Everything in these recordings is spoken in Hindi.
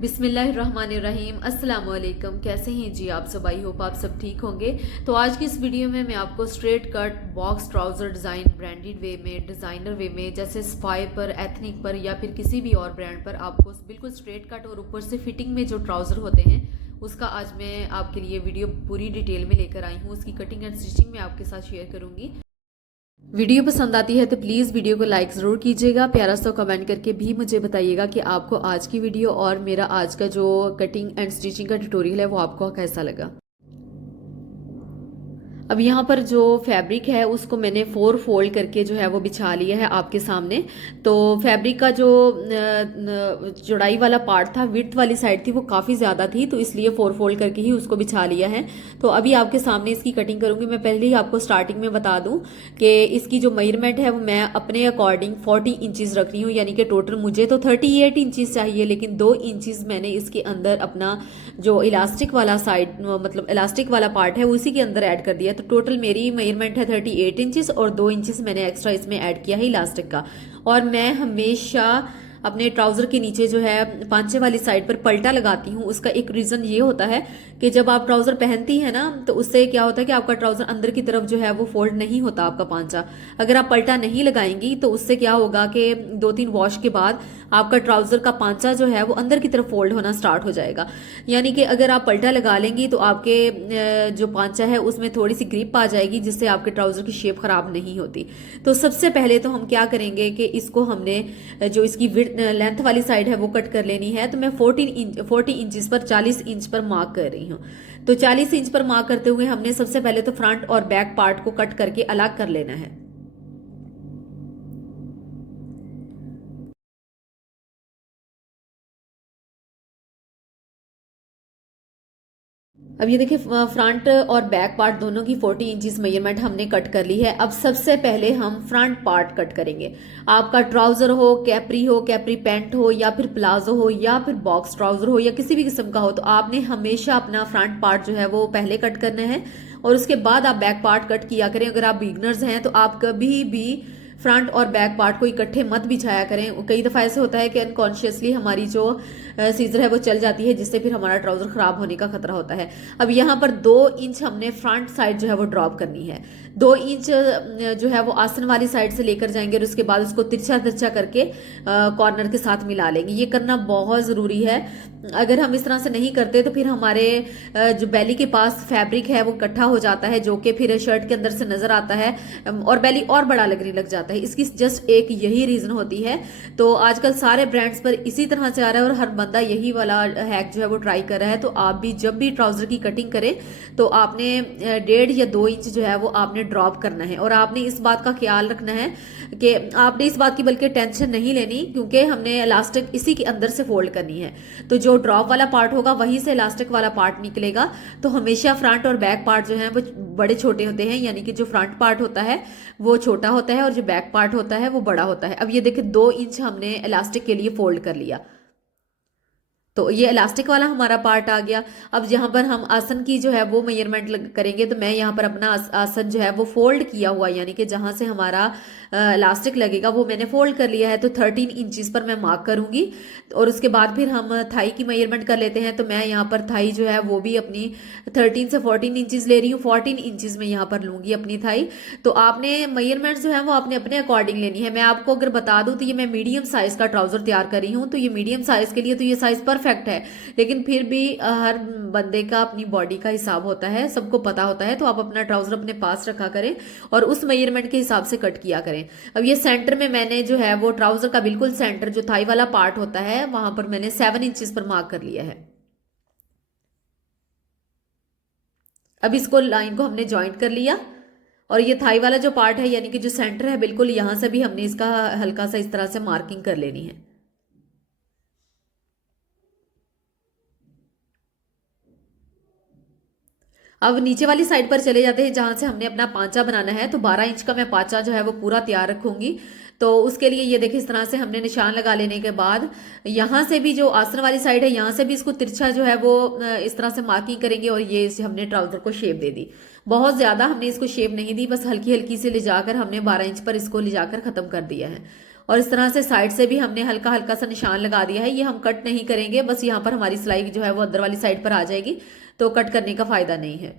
बिस्मिल्लाहिर्रहमानिर्रहीम। अस्सलाम वालेकुम। कैसे हैं जी आप सब? आई होप आप सब ठीक होंगे। तो आज की इस वीडियो में मैं आपको straight cut box trouser design branded way में, डिज़ाइनर वे में, जैसे स्पाई पर, एथनिक पर या फिर किसी भी और ब्रांड पर आपको बिल्कुल स्ट्रेट कट और ऊपर से फिटिंग में जो ट्राउज़र होते हैं उसका आज मैं आपके लिए वीडियो पूरी डिटेल में लेकर आई हूँ। उसकी कटिंग एंड स्टिचिंग मैं आपके साथ शेयर करूँगी। वीडियो पसंद आती है तो प्लीज़ वीडियो को लाइक ज़रूर कीजिएगा। प्यारा सा कमेंट करके भी मुझे बताइएगा कि आपको आज की वीडियो और मेरा आज का जो कटिंग एंड स्टिचिंग का ट्यूटोरियल है वो आपको कैसा लगा। अब यहाँ पर जो फैब्रिक है उसको मैंने 4 फोल्ड करके जो है वो बिछा लिया है आपके सामने। तो फैब्रिक का जो चौड़ाई वाला पार्ट था, विड्थ वाली साइड थी, वो काफ़ी ज़्यादा थी, तो इसलिए 4 फोल्ड करके ही उसको बिछा लिया है। तो अभी आपके सामने इसकी कटिंग करूँगी। मैं पहले ही आपको स्टार्टिंग में बता दूँ कि इसकी जो मेजरमेंट है वो मैं अपने अकॉर्डिंग 40 इंचज़ रख रही हूँ, यानी कि टोटल मुझे तो 38 इंचज़ चाहिए, लेकिन 2 इंचज़ मैंने इसके अंदर अपना जो इलास्टिक वाला साइड मतलब इलास्टिक वाला पार्ट है उसी के अंदर ऐड कर दिया। तो टोटल मेरी मेजरमेंट है 38 इंचेस और 2 इंचेस मैंने एक्स्ट्रा इसमें ऐड किया है इलास्टिक का। और मैं हमेशा अपने ट्राउज़र के नीचे जो है पांचे वाली साइड पर पल्टा लगाती हूँ। उसका एक रीज़न ये होता है कि जब आप ट्राउज़र पहनती है ना तो उससे क्या होता है कि आपका ट्राउज़र अंदर की तरफ जो है वो फोल्ड नहीं होता आपका पांचा। अगर आप पल्टा नहीं लगाएंगी तो उससे क्या होगा कि 2-3 वॉश के बाद आपका ट्राउज़र का पांचा जो है वो अंदर की तरफ फोल्ड होना स्टार्ट हो जाएगा। यानी कि अगर आप पल्टा लगा लेंगी तो आपके जो पांचा है उसमें थोड़ी सी ग्रिप आ जाएगी, जिससे आपके ट्राउज़र की शेप खराब नहीं होती। तो सबसे पहले तो हम क्या करेंगे कि इसको हमने जो इसकी लेंथ वाली साइड है वो कट कर लेनी है। तो मैं 40 इंचज पर 40 इंच पर मार्क कर रही हूँ। तो 40 इंच पर मार्क करते हुए हमने सबसे पहले तो फ्रंट और बैक पार्ट को कट करके अलग कर लेना है। अब ये देखिए फ्रंट और बैक पार्ट दोनों की 40 इंचज मेजरमेंट हमने कट कर ली है। अब सबसे पहले हम फ्रंट पार्ट कट करेंगे। आपका ट्राउजर हो, कैप्री पैंट हो, या फिर प्लाजो हो, या फिर बॉक्स ट्राउजर हो, या किसी भी किस्म का हो, तो आपने हमेशा अपना फ्रंट पार्ट जो है वो पहले कट करना है और उसके बाद आप बैक पार्ट कट किया करें। अगर आप बिगनर्स हैं तो आप कभी भी फ्रंट और बैक पार्ट को इकट्ठे मत बिछाया करें। कई दफ़ा ऐसे होता है कि अनकॉन्शियसली हमारी जो सीजर है वो चल जाती है, जिससे फिर हमारा ट्राउजर खराब होने का खतरा होता है। अब यहाँ पर 2 इंच हमने फ्रंट साइड जो है वो ड्रॉप करनी है। 2 इंच जो है वो आसन वाली साइड से लेकर जाएंगे और उसके बाद उसको तिरछा तिरछा करके कॉर्नर के साथ मिला लेंगे। ये करना बहुत ज़रूरी है। अगर हम इस तरह से नहीं करते तो फिर हमारे जो बेली के पास फैब्रिक है वो इकट्ठा हो जाता है, जो कि फिर शर्ट के अंदर से नजर आता है और बेली और बड़ा लगने लग जाता है। इसकी जस्ट एक यही रीजन होती है। तो आजकल सारे ब्रांड्स पर इसी तरह से आ रहा है और हर बंदा यही वाला हैक जो है वो ट्राई कर रहा है। तो आप भी जब भी ट्राउजर की कटिंग करें तो आपने 1.5 या 2 इंच जो है वो आपने ड्रॉप करना है। और आपने इस बात का ख्याल रखना है कि आपने इस बात की बल्कि टेंशन नहीं लेनी, क्योंकि हमने इलास्टिक इसी के अंदर से फोल्ड करनी है। तो जो ड्रॉप वाला पार्ट होगा वहीं से इलास्टिक वाला पार्ट निकलेगा। तो हमेशा फ्रंट और बैक पार्ट जो है वो बड़े छोटे होते हैं, यानी कि जो फ्रंट पार्ट होता है वो छोटा होता है और जो बैक पार्ट होता है वो बड़ा होता है। अब ये देखिए 2 इंच हमने इलास्टिक के लिए फोल्ड कर लिया। तो ये इलास्टिक वाला हमारा पार्ट आ गया। अब यहाँ पर हम आसन की जो है वो मेजरमेंट करेंगे। तो मैं यहाँ पर अपना आसन जो है वो फोल्ड किया हुआ, यानी कि जहाँ से हमारा इलास्टिक लगेगा वो मैंने फोल्ड कर लिया है। तो 13 इंचज पर मैं मार्क करूंगी और उसके बाद फिर हम थाई की मेजरमेंट कर लेते हैं। तो मैं यहाँ पर थाई जो है वो भी अपनी 13 से 14 इंचज ले रही हूँ। 14 इंचज में यहाँ पर लूंगी अपनी थाई। तो आपने मेजरमेंट जो है वो आपने अपने अकॉर्डिंग लेनी है। मैं आपको अगर बता दूं तो ये मैं मीडियम साइज का ट्राउजर तैयार कर रही हूँ। तो ये मीडियम साइज के लिए तो ये साइज परफेक्ट है, लेकिन फिर भी हर बंदे का अपनी बॉडी का हिसाब होता है, सबको पता होता है। तो आप अपना ट्राउजर अपने पास रखा करें और उस मेजरमेंट के हिसाब से कट किया करें। अब ये सेंटर में मैंने जो है वो ट्राउजर का बिल्कुल सेंटर जो थाई वाला पार्ट होता है वहां पर मैंने 7 इंचज पर मार्क कर लिया है। अब इसको लाइन को हमने ज्वाइंट कर लिया और ये थाई वाला जो पार्ट है, यानी कि जो सेंटर है, बिल्कुल यहां से भी हमने इसका हल्का सा इस तरह से मार्किंग कर लेनी है। अब नीचे वाली साइड पर चले जाते हैं जहां से हमने अपना पांचा बनाना है। तो 12 इंच का मैं पांचा जो है वो पूरा तैयार रखूंगी। तो उसके लिए ये देखिए इस तरह से हमने निशान लगा लेने के बाद यहाँ से भी जो आसन वाली साइड है यहाँ से भी इसको तिरछा जो है वो इस तरह से मार्किंग करेंगे और ये इसे हमने ट्राउजर को शेप दे दी। बहुत ज्यादा हमने इसको शेप नहीं दी, बस हल्की हल्की से ले जाकर हमने 12 इंच पर इसको ले जाकर खत्म कर दिया है। और इस तरह से साइड से भी हमने हल्का हल्का सा निशान लगा दिया है। ये हम कट नहीं करेंगे, बस यहाँ पर हमारी सिलाई जो है वो अंदर वाली साइड पर आ जाएगी, तो कट करने का फायदा नहीं है।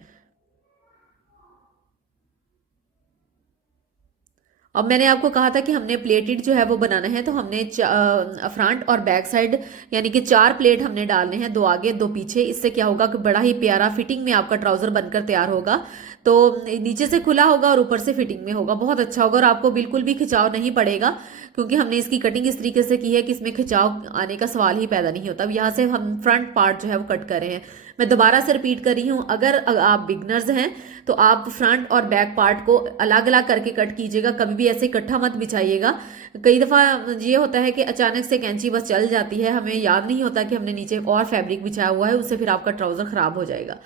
अब मैंने आपको कहा था कि हमने प्लेटेड जो है वो बनाना है, तो हमने फ्रंट और बैक साइड यानी कि 4 प्लेट हमने डालने हैं, 2 आगे 2 पीछे। इससे क्या होगा कि बड़ा ही प्यारा फिटिंग में आपका ट्राउजर बनकर तैयार होगा। तो नीचे से खुला होगा और ऊपर से फिटिंग में होगा, बहुत अच्छा होगा और आपको बिल्कुल भी खिंचाव नहीं पड़ेगा, क्योंकि हमने इसकी कटिंग इस तरीके से की है कि इसमें खिंचाव आने का सवाल ही पैदा नहीं होता। अब यहाँ से हम फ्रंट पार्ट जो है वो कट कर रहे हैं। मैं दोबारा से रिपीट कर रही हूँ, अगर आप बिगनर्स हैं तो आप फ्रंट और बैक पार्ट को अलग अलग करके कट कीजिएगा, कभी भी ऐसे इकट्ठा मत बिछाइएगा। कई दफ़ा ये होता है कि अचानक से कैंची बस चल जाती है, हमें याद नहीं होता कि हमने नीचे और फैब्रिक बिछाया हुआ है, उससे फिर आपका ट्राउज़र ख़राब हो जाएगा।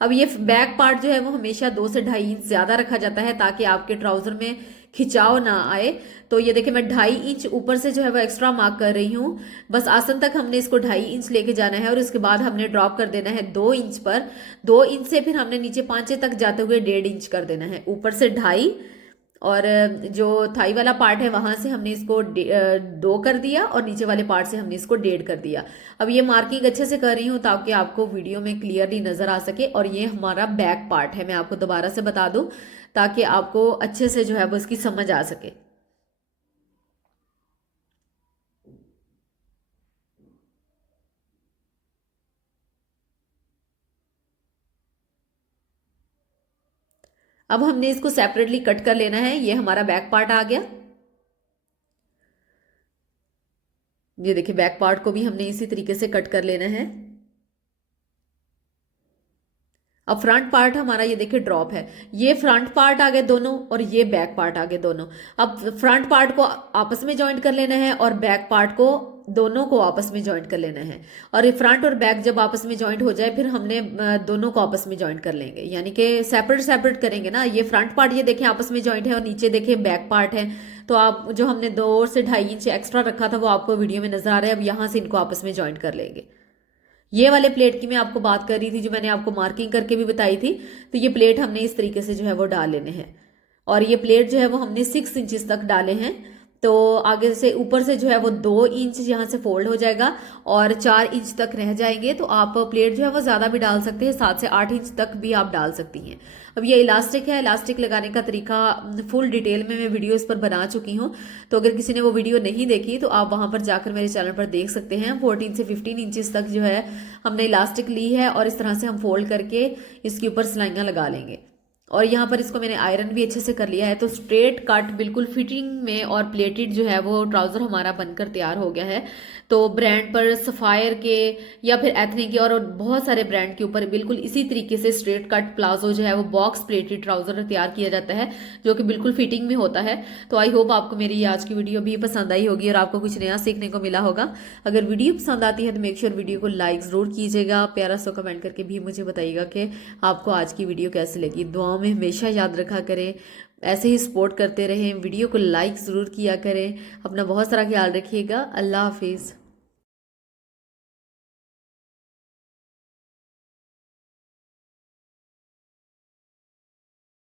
अब ये बैक पार्ट जो है वो हमेशा 2 से 2.5 इंच ज़्यादा रखा जाता है, ताकि आपके ट्राउज़र में खिंचाव ना आए। तो ये देखिए मैं 2.5 इंच ऊपर से जो है वो एक्स्ट्रा मार्क कर रही हूँ। बस आसन तक हमने इसको 2.5 इंच लेके जाना है और इसके बाद हमने ड्रॉप कर देना है 2 इंच पर। 2 इंच से फिर हमने नीचे पांचे तक जाते हुए 1.5 इंच कर देना है, ऊपर से 2.5, और जो थाई वाला पार्ट है वहां से हमने इसको 2 कर दिया और नीचे वाले पार्ट से हमने इसको 1.5 कर दिया। अब ये मार्किंग अच्छे से कर रही हूँ ताकि आपको वीडियो में क्लियरली नजर आ सके। और ये हमारा बैक पार्ट है, मैं आपको दोबारा से बता दूं ताकि आपको अच्छे से जो है वो इसकी समझ आ सके। अब हमने इसको सेपरेटली कट कर लेना है। ये हमारा बैक पार्ट आ गया। ये देखिए बैक पार्ट को भी हमने इसी तरीके से कट कर लेना है। अब फ्रंट पार्ट हमारा ये देखिए ड्रॉप है, ये फ्रंट पार्ट आ गए दोनों और ये बैक पार्ट आ गए दोनों। अब फ्रंट पार्ट को आपस में जॉइंट कर लेना है और बैक पार्ट को दोनों को आपस में जॉइंट कर लेना है। और ये फ्रंट और बैक जब आपस में जॉइंट हो जाए फिर हमने दोनों को आपस में जॉइंट कर लेंगे, यानी कि सेपरेट सेपरेट करेंगे ना। ये फ्रंट पार्ट ये देखें आपस में जॉइंट है और नीचे देखें बैक पार्ट है। तो आप जो हमने 2 से 2.5 इंच एक्स्ट्रा रखा था वो आपको वीडियो में नजर आ रहा है। अब यहाँ से इनको आपस में जॉइंट कर लेंगे। ये वाले प्लेट की मैं आपको बात कर रही थी जो मैंने आपको मार्किंग करके भी बताई थी। तो ये प्लेट हमने इस तरीके से जो है वो डाल लेने हैं और ये प्लेट जो है वो हमने 6 इंचेस तक डाले हैं। तो आगे से ऊपर से जो है वो 2 इंच यहाँ से फोल्ड हो जाएगा और 4 इंच तक रह जाएंगे। तो आप प्लेट जो है वो ज़्यादा भी डाल सकते हैं, 7 से 8 इंच तक भी आप डाल सकती हैं। अब ये इलास्टिक है, इलास्टिक लगाने का तरीका फुल डिटेल में मैं वीडियो इस पर बना चुकी हूँ। तो अगर किसी ने वो वीडियो नहीं देखी तो आप वहाँ पर जाकर मेरे चैनल पर देख सकते हैं। 14 से 15 इंचेस तक जो है हमने इलास्टिक ली है और इस तरह से हम फोल्ड करके इसके ऊपर सिलाइयाँ लगा लेंगे। और यहाँ पर इसको मैंने आयरन भी अच्छे से कर लिया है। तो स्ट्रेट कट बिल्कुल फिटिंग में और प्लेटेड जो है वो ट्राउज़र हमारा बनकर तैयार हो गया है। तो ब्रांड पर सफ़ायर के या फिर एथनिक के और बहुत सारे ब्रांड के ऊपर बिल्कुल इसी तरीके से स्ट्रेट कट प्लाजो जो है वो बॉक्स प्लेटेड ट्राउज़र तैयार किया जाता है, जो कि बिल्कुल फिटिंग में होता है। तो आई होप आपको मेरी ये आज की वीडियो भी पसंद आई होगी और आपको कुछ नया सीखने को मिला होगा। अगर वीडियो पसंद आती है तो मेक श्योर वीडियो को लाइक ज़रूर कीजिएगा, प्यारा सा कमेंट करके भी मुझे बताइएगा कि आपको आज की वीडियो कैसी लगी। दुआओं में हमेशा याद रखा करें, ऐसे ही सपोर्ट करते रहें, वीडियो को लाइक ज़रूर किया करें। अपना बहुत सारा ख्याल रखिएगा। अल्लाह हाफिज़।